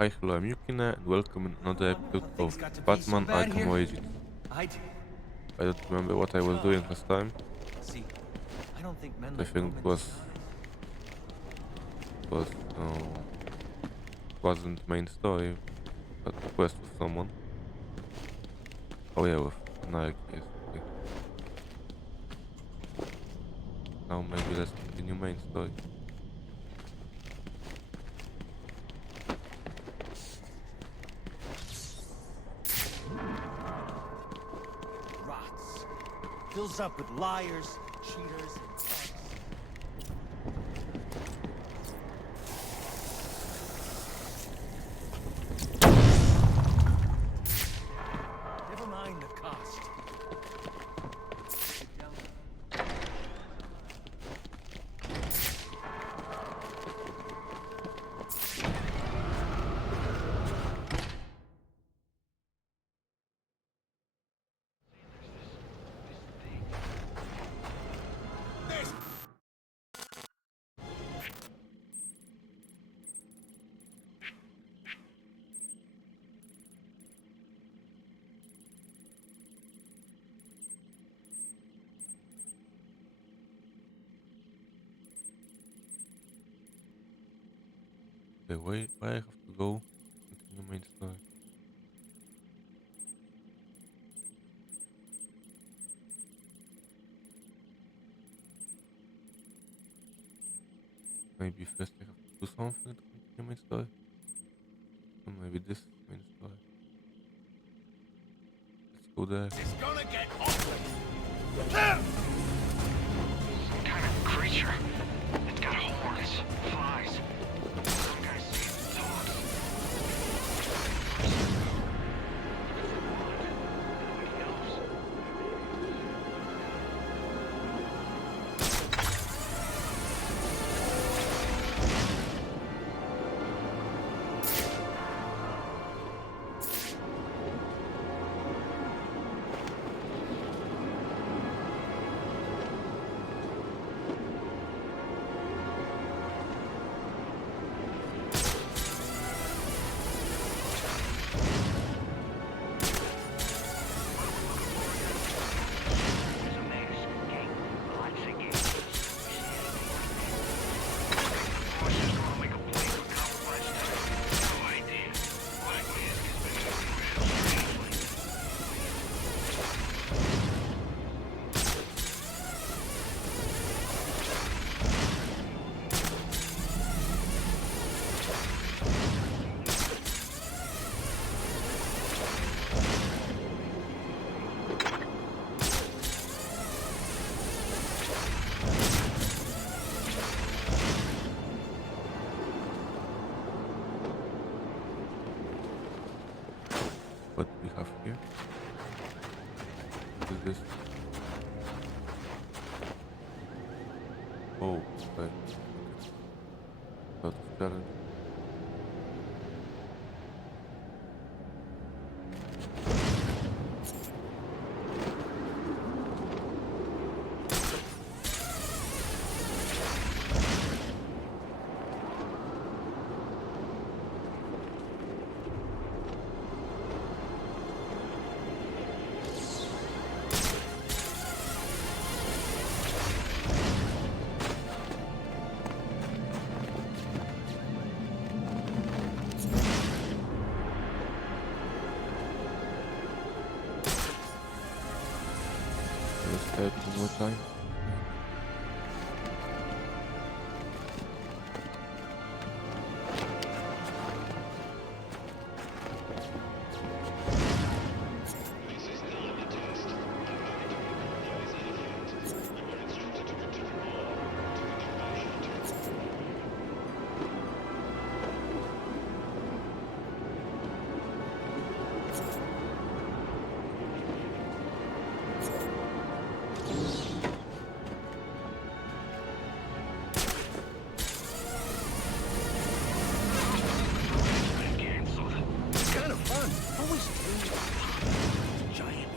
Hi, hello, I'm Yukina, and welcome in another episode Things of got to be so Batman bad Arkham here. Origins. I do. I don't remember what I was doing last time, See, I don't think men but I like think room it in was disguise. was wasn't main story, but quest with someone. Oh yeah, with another case. Okay. Now maybe let's continue main story. Rots. Fills up with liars, cheaters, and thugs. Never mind the cost. Okay, where I have to go? Continue main story. Maybe first I have to do something to continue main story. Or maybe this main story. Let's go there. It's gonna get ugly. Some kind of creature. It's got horns, flies. Some guys say it talks. Nobody knows. There's a mask, gang. Lights again. Horses gonna make a play for compromise time. No idea. Black Mask has been moving real strangely. What do we have here? What is this? Oh, okay. Lot of challenge. Let's try it one more time. Canceled. It's kind of fun. Always do. Giant.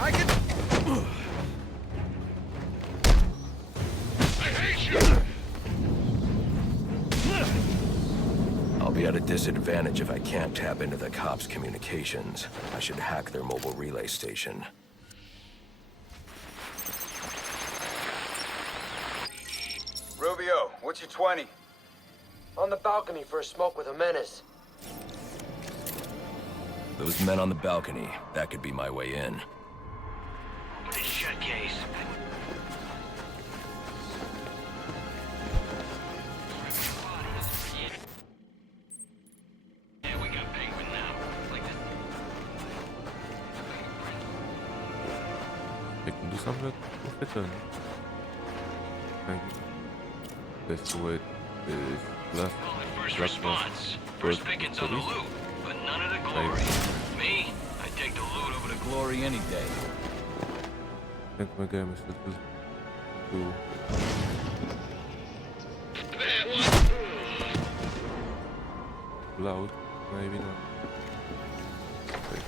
I can... I hate you! I'll be at a disadvantage if I can't tap into the cops' communications. I should hack their mobile relay station. Rubio, what's your 20? On the balcony for a smoke with a menace. Those men on the balcony, that could be my way in. Open his shut case. Yeah, we got Penguin now. Like this. We can do something with it then. Maybe. Let's do it. Left. Call it first Left response. First pickings on the loot, but none of the glory. Me, I take the loot over the glory. Glory any day. I think my game is too loud. Maybe not. Okay.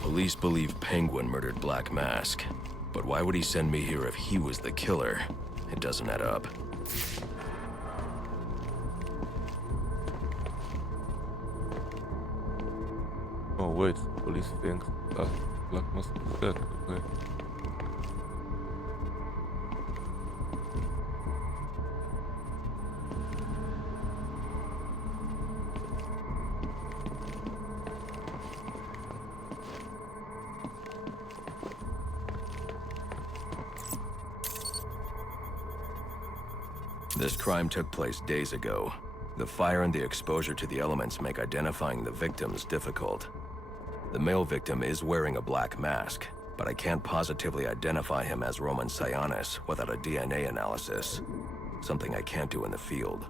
Police believe Penguin murdered Black Mask. But why would he send me here if he was the killer? It doesn't add up. Oh wait, police think that Black Mask is dead. Okay. This crime took place days ago. The fire and the exposure to the elements make identifying the victims difficult. The male victim is wearing a black mask, but I can't positively identify him as Roman Sionis without a DNA analysis. Something I can't do in the field.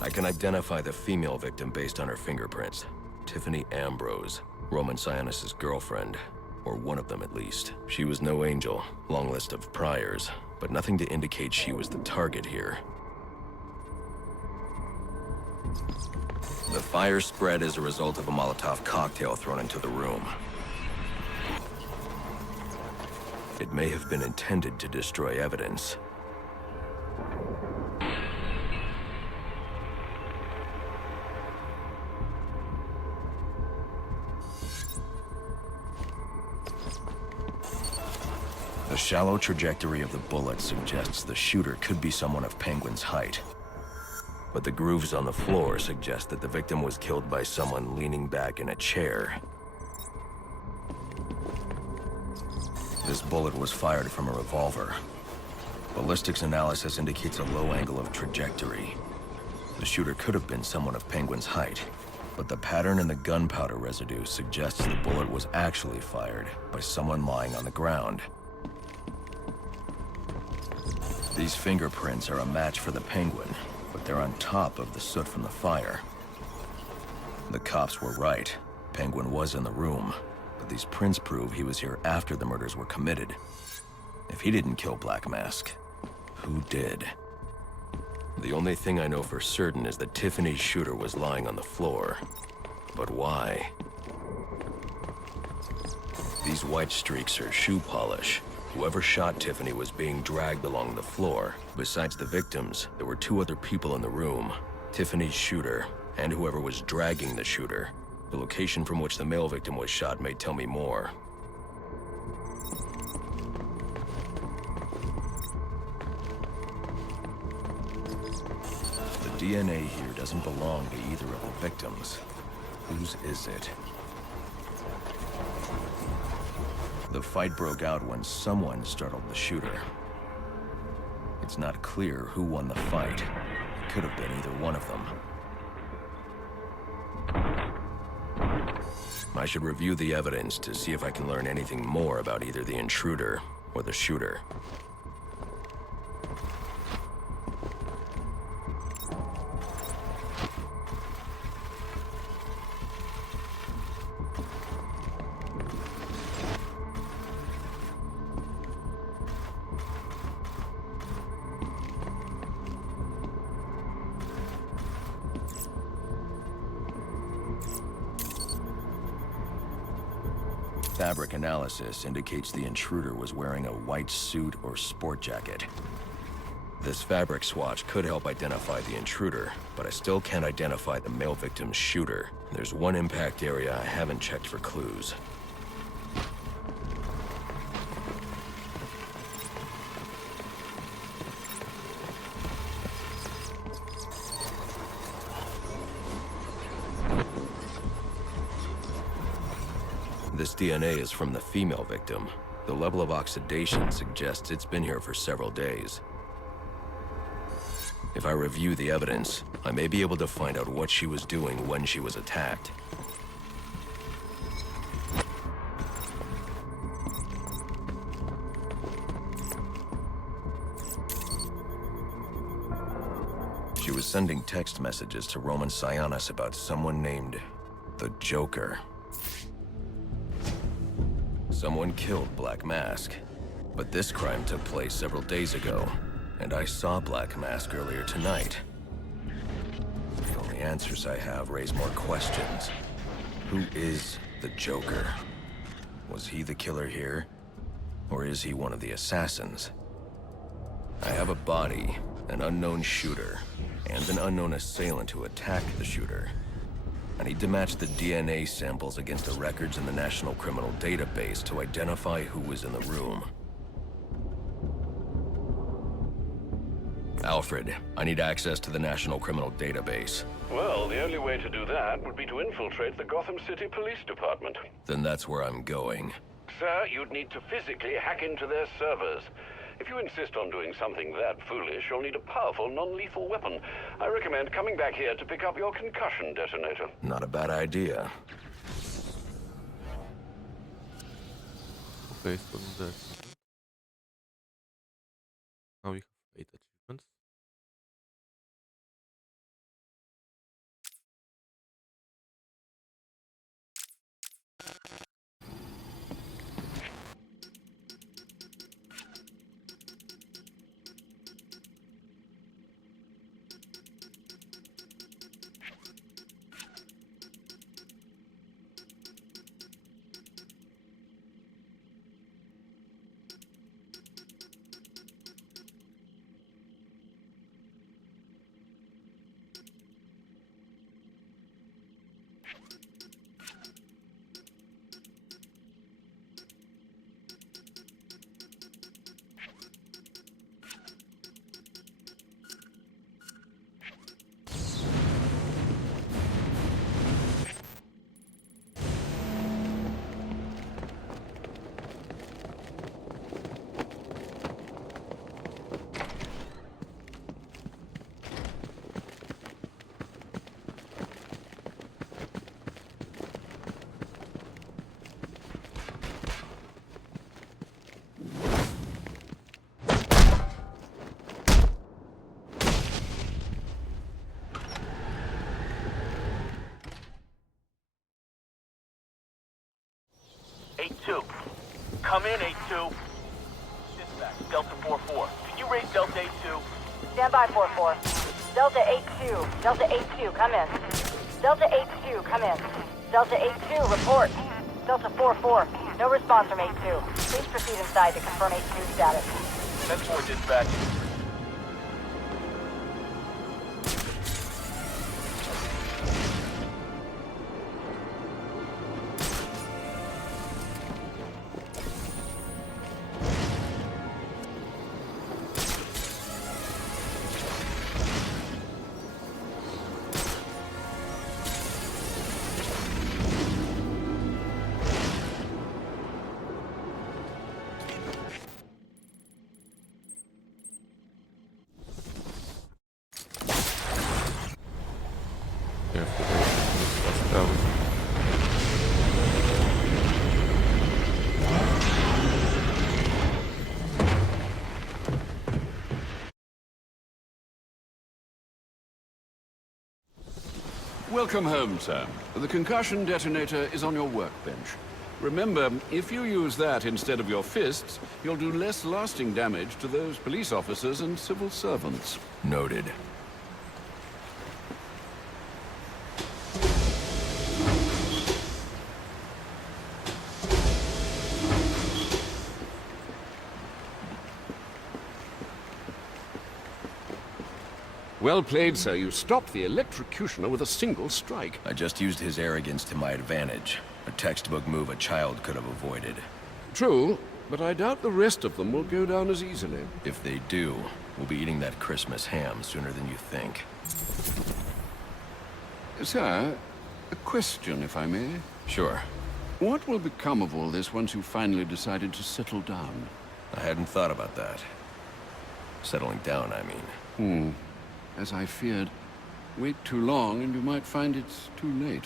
I can identify the female victim based on her fingerprints. Tiffany Ambrose, Roman Sionis' girlfriend, or one of them at least. She was no angel, long list of priors, but nothing to indicate she was the target here. The fire spread as a result of a Molotov cocktail thrown into the room. It may have been intended to destroy evidence. The shallow trajectory of the bullet suggests the shooter could be someone of Penguin's height. But the grooves on the floor suggest that the victim was killed by someone leaning back in a chair. This bullet was fired from a revolver. Ballistics analysis indicates a low angle of trajectory. The shooter could have been someone of Penguin's height, but the pattern in the gunpowder residue suggests the bullet was actually fired by someone lying on the ground. These fingerprints are a match for the Penguin, but they're on top of the soot from the fire. The cops were right. Penguin was in the room, but these prints prove he was here after the murders were committed. If he didn't kill Black Mask, who did? The only thing I know for certain is that Tiffany's shooter was lying on the floor. But why? These white streaks are shoe polish. Whoever shot Tiffany was being dragged along the floor. Besides the victims, there were two other people in the room. Tiffany's shooter, and whoever was dragging the shooter. The location from which the male victim was shot may tell me more. The DNA here doesn't belong to either of the victims. Whose is it? The fight broke out when someone startled the shooter. It's not clear who won the fight. It could have been either one of them. I should review the evidence to see if I can learn anything more about either the intruder or the shooter. Fabric analysis indicates the intruder was wearing a white suit or sport jacket. This fabric swatch could help identify the intruder, but I still can't identify the male victim's shooter. There's one impact area I haven't checked for clues. This DNA is from the female victim. The level of oxidation suggests it's been here for several days. If I review the evidence, I may be able to find out what she was doing when she was attacked. She was sending text messages to Roman Sionis about someone named the Joker. Someone killed Black Mask, but this crime took place several days ago, and I saw Black Mask earlier tonight. The only answers I have raise more questions. Who is the Joker? Was he the killer here, or is he one of the assassins? I have a body, an unknown shooter, and an unknown assailant who attacked the shooter. I need to match the DNA samples against the records in the National Criminal Database to identify who was in the room. Alfred, I need access to the National Criminal Database. Well, the only way to do that would be to infiltrate the Gotham City Police Department. Then that's where I'm going. Sir, you'd need to physically hack into their servers. If you insist on doing something that foolish, you'll need a powerful, non-lethal weapon. I recommend coming back here to pick up your concussion detonator. Not a bad idea. Okay, so the now we have 8 achievements. Come in, 8-2. Dispatch, Delta 4-4. Can you raise Delta 8-2? Stand by, 4-4. Delta 8-2. Delta 8-2, come in. Delta 8-2, come in. Delta 8-2, report. Delta 4-4, no response from 8-2. Please proceed inside to confirm 8-2 status. 10-4, dispatch. Welcome home, sir. The concussion detonator is on your workbench. Remember, if you use that instead of your fists, you'll do less lasting damage to those police officers and civil servants. Noted. Well played, sir. You stopped the electrocutioner with a single strike. I just used his arrogance to my advantage. A textbook move a child could have avoided. True, but I doubt the rest of them will go down as easily. If they do, we'll be eating that Christmas ham sooner than you think. Sir, a question, if I may. Sure. What will become of all this once you finally decided to settle down? I hadn't thought about that. Settling down, I mean. As I feared. Wait too long and you might find it's too late.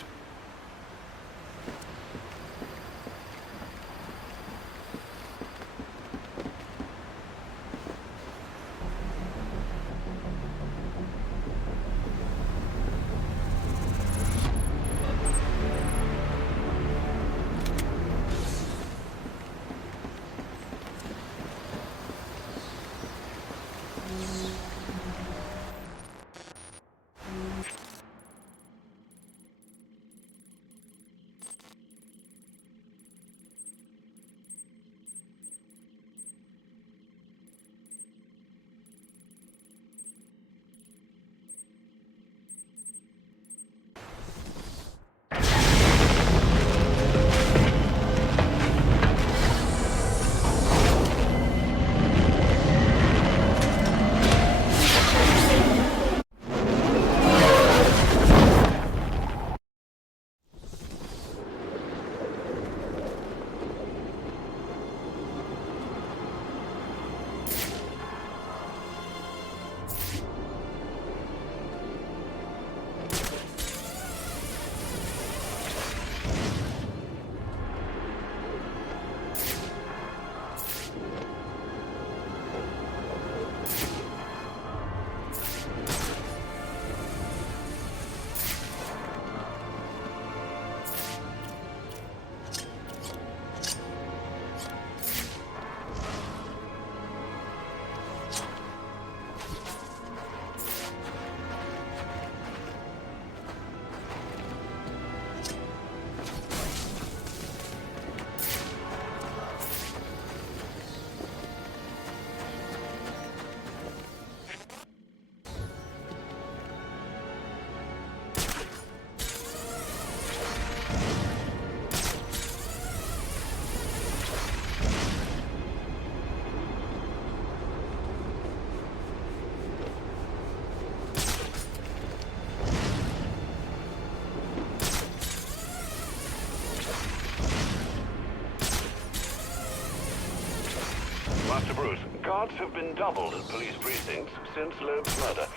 Master Bruce, guards have been doubled at police precincts since Loeb's murder.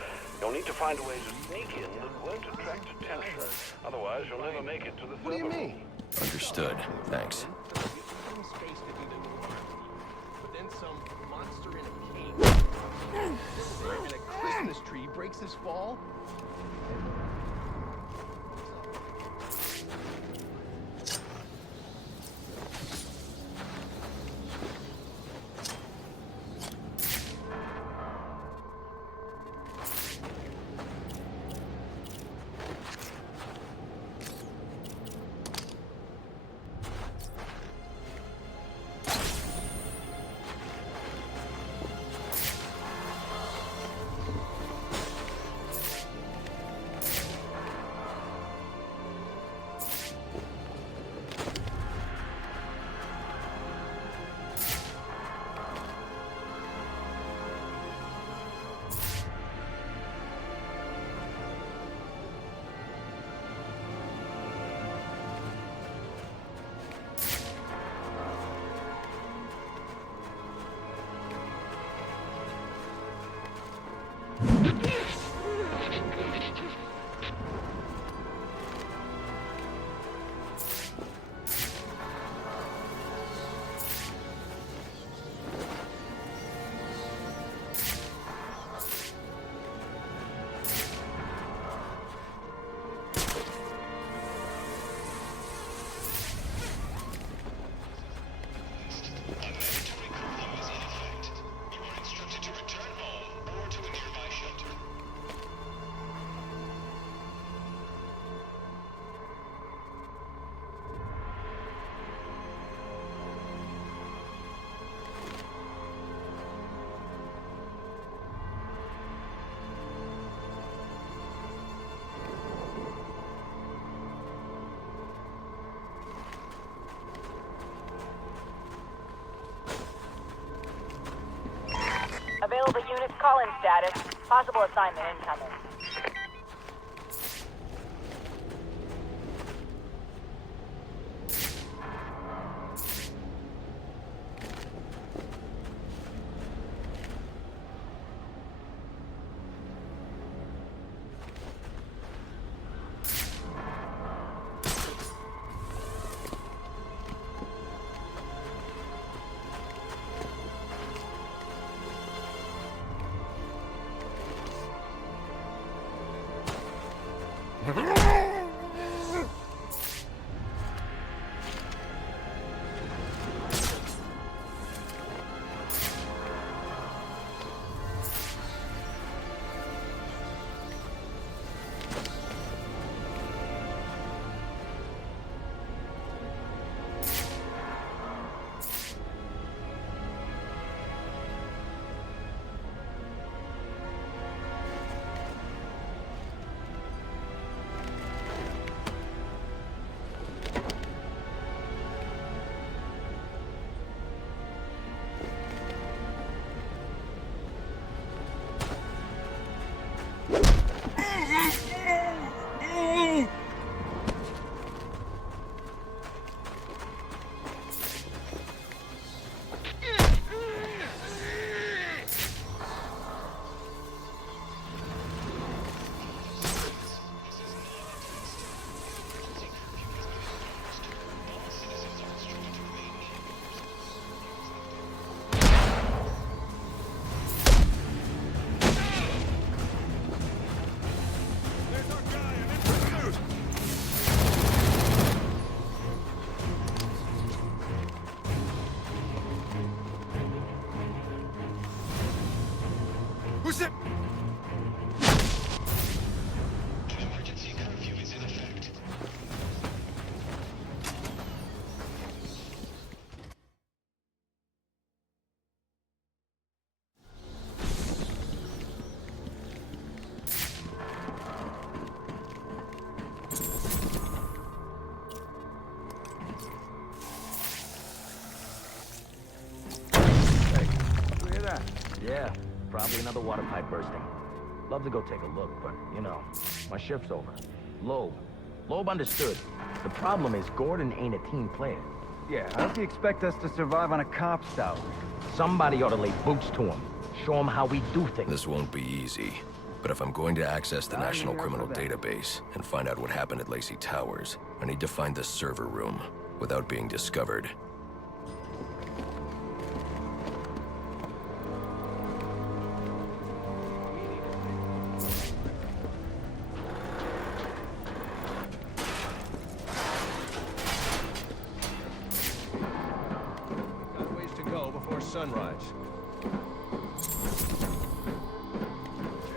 You'll need to find a way to sneak in that won't attract attention. Otherwise, you'll never make it to the What do you server mean? room. Understood. Thanks. But then some monster in a cage and a Christmas tree breaks his fall. Alpha units, call-in status. Possible assignment incoming. Who's it? Emergency curfew is in effect. You hear that? Yeah, probably another water pipe bursting. Love to go take a look, but, you know, my shift's over. Loeb understood. The problem is Gordon ain't a team player. Yeah, how does he expect us to survive on a cop's salary? Somebody ought to lay boots to him. Show him how we do things. This won't be easy. But if I'm going to access the National Criminal Database and find out what happened at Lacey Towers, I need to find the server room without being discovered. Got a ways to go before sunrise.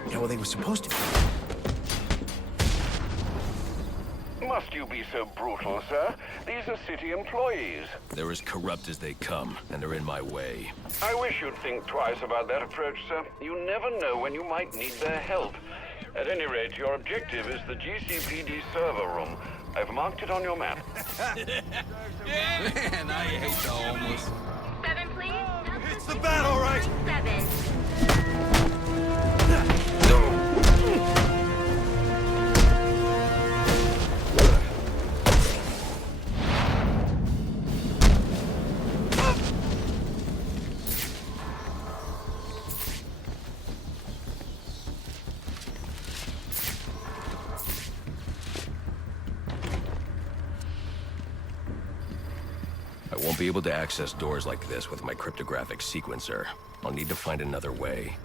Yeah, well, they were supposed to. Must you be so brutal, sir? These are city employees. They're as corrupt as they come, and they're in my way. I wish you'd think twice about that approach, sir. You never know when you might need their help. At any rate, your objective is the GCPD server room. I've marked it on your map. Man, I hate the homeless. 7, please. It's the battle, right? 7. I won't be able to access doors like this with my cryptographic sequencer. I'll need to find another way.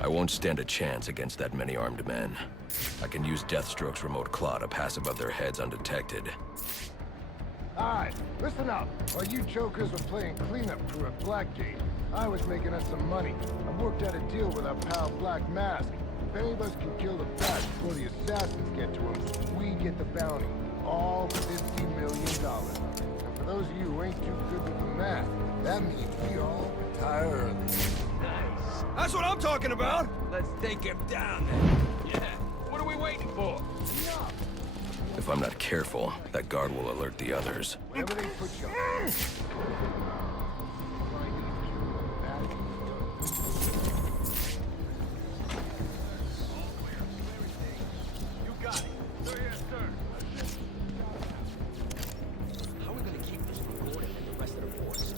I won't stand a chance against that many armed men. I can use Deathstroke's remote claw to pass above their heads undetected. Alright, listen up. While you jokers were playing cleanup crew at Blackgate, I was making us some money. I worked out a deal with our pal Black Mask. If any of us can kill the bat before the assassins get to him, we get the bounty. All $50 million. And for For those of you who ain't too good with the math, that means we all retire early. Nice. That's what I'm talking about! Let's take him down then. Yeah. What are we waiting for? If I'm not careful, that guard will alert the others. Whenever they put you on. You got it. Sir, yes, sir. How are we gonna keep this from Gordon and the rest of the force?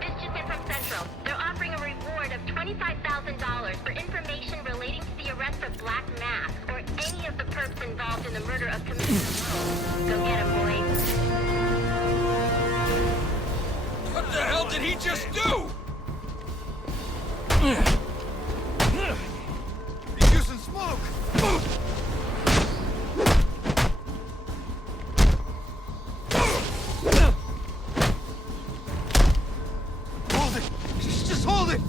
This just in from Central. They're offering a reward of $25,000 for information relating to the arrest of Black Mask or any of the perps involved in the murder of Commissioner. Go get him, boys. What the hell did he just do? He's using smoke! Hold it! Just hold it!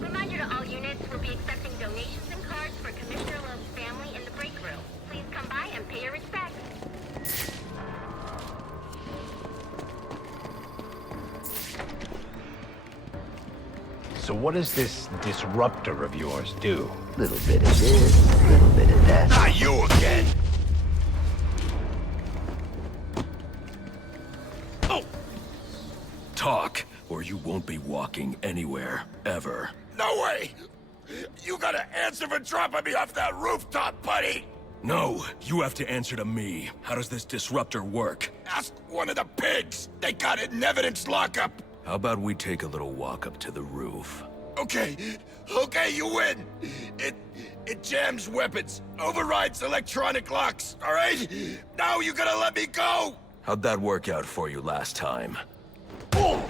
Reminder to all units, we'll be accepting donations and cards for Commissioner Love's family in the break room. Please come by and pay your respects. So what does this disruptor of yours do? Little bit of this, little bit of that. Not you again! Oh! Talk, or you won't be walking anywhere, ever. No way! You gotta answer for dropping me off that rooftop, buddy! No, you have to answer to me. How does this disruptor work? Ask one of the pigs! They got it in evidence lockup! How about we take a little walk up to the roof? Okay, you win! It jams weapons, overrides electronic locks, alright? Now you gotta let me go! How'd that work out for you last time? Oh!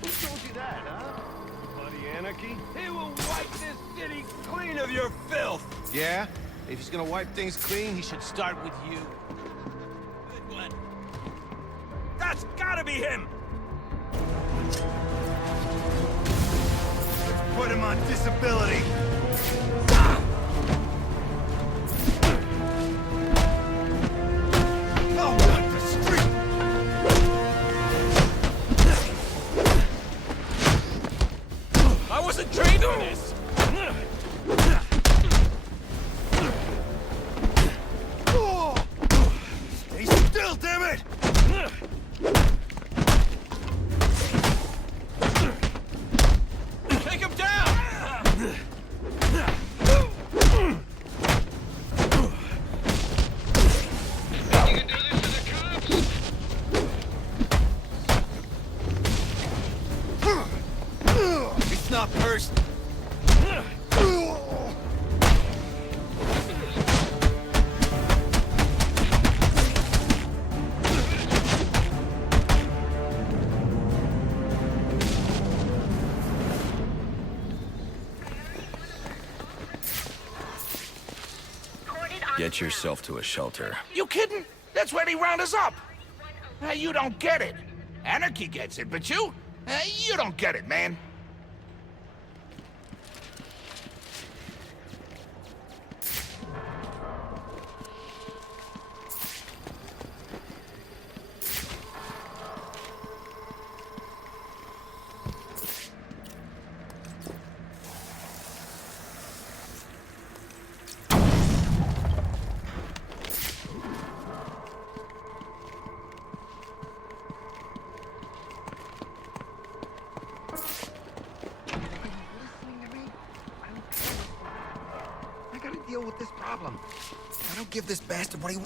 Who told you that, huh? Bloody anarchy? He will wipe this city clean of your filth! Yeah? If he's gonna wipe things clean, he should start with you. Good one. That's gotta be him! Put him on disability! Oh, not the street! I wasn't trained on this! Stay still, damn it! Take him down! It's not personal. Get yourself to a shelter. You kidding? That's when he round us up! You don't get it. Anarchy gets it, but you don't get it, man. Deal with this problem. I don't give this bastard what he...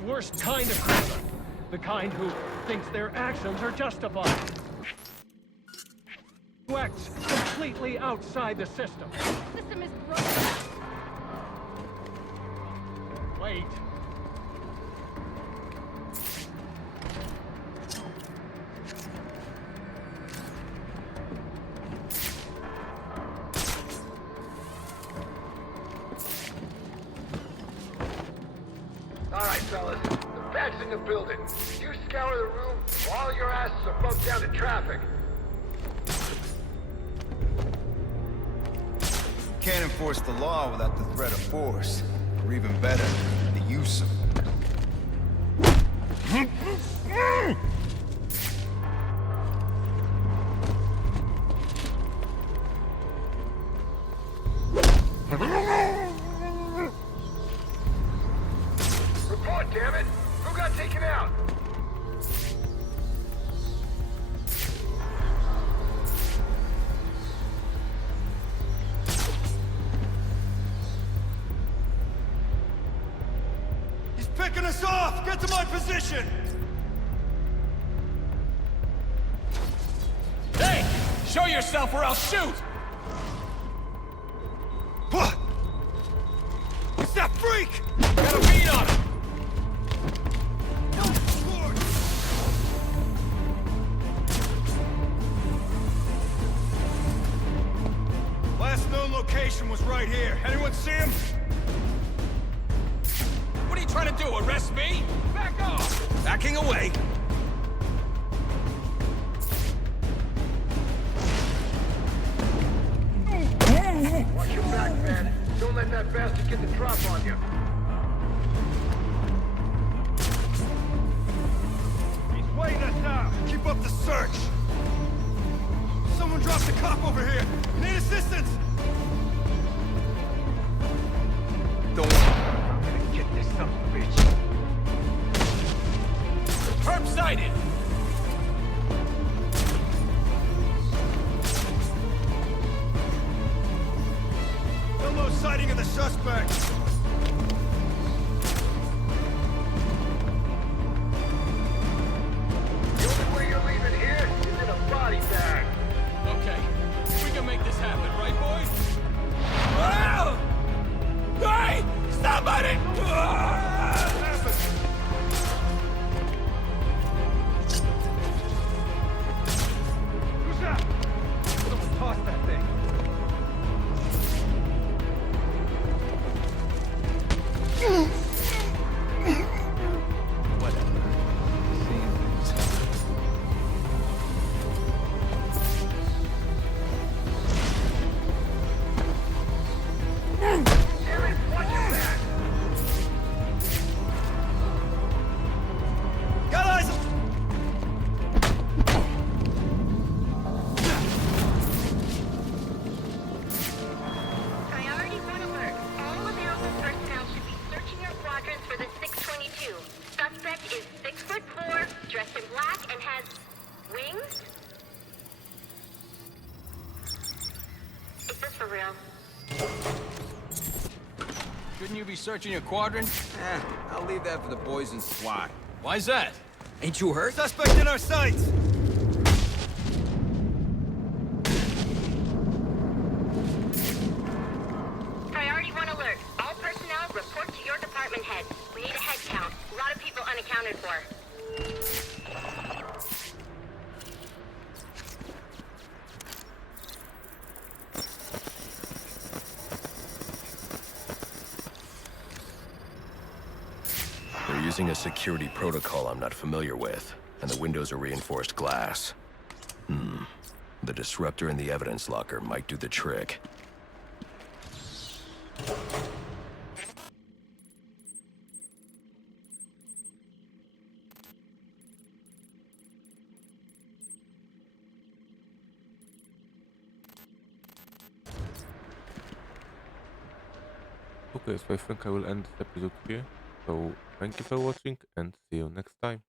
worst kind of criminal. The kind who thinks their actions are justified. Who acts completely outside the system. The system is broken. Wait. All right, fellas. The bag's in the building. You scour the room while your asses are bumped down to traffic. Can't enforce the law without the threat of force. Or even better, the use of it. Report, damn it! Who got taken out? He's picking us off! Get to my position! Hey! Show yourself or I'll shoot! It's that freak! Got a beat on him! Last known location was right here. Anyone see him? What are you trying to do, arrest me? Back off! Backing away. Watch your back, man. Don't let that bastard get the drop on you. He's weighing us down. Keep up the search. Someone dropped a cop over here. Need assistance. Don't worry. I'm gonna get this son of a bitch. Perp sighted. No sighting of the suspect. The only way you're leaving here is in a body bag. Okay, we can make this happen, right, boys? Ah! Hey! Somebody! Who's that? Someone tossed that thing. Whatever. Seeing things happen. Damn it! Watch your back! Got eyes! Priority 1 alert. All available personnel should be searching your quadrants for the 622. Suspect is 6'4", dressed in black, and has wings? Is this for real? Shouldn't you be searching your quadrant? I'll leave that for the boys in SWAT. Why's that? Ain't you hurt? Suspect in our sights! Priority 1 alert. All personnel report to your department head. We need a head count. A lot of people unaccounted for. They're using a security protocol I'm not familiar with, and the windows are reinforced glass. The disruptor in the evidence locker might do the trick. Okay, so I think I will end this episode here. So thank you for watching and see you next time.